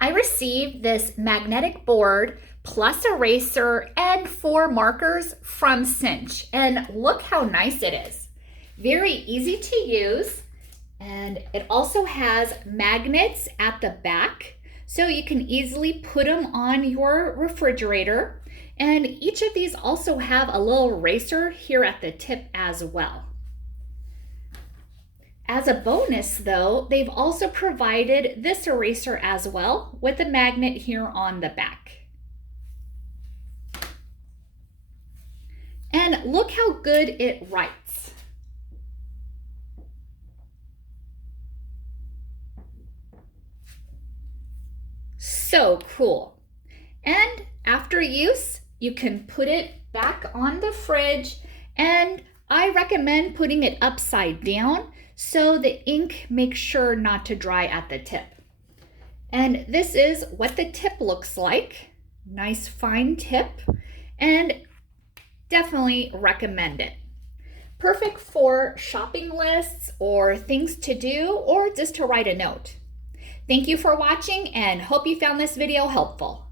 I received this magnetic board plus eraser and 4 markers from Cinch, and look how nice it is. Very easy to use, and it also has magnets at the back, so you can easily put them on your refrigerator. And each of these also have a little eraser here at the tip as well. As a bonus though, they've also provided this eraser as well with a magnet here on the back. And look how good it writes. So cool. And after use, you can put it back on the fridge, and I recommend putting it upside down so the ink makes sure not to dry at the tip. And this is what the tip looks like. Nice fine tip, and definitely recommend it. Perfect for shopping lists or things to do or just to write a note. Thank you for watching and hope you found this video helpful.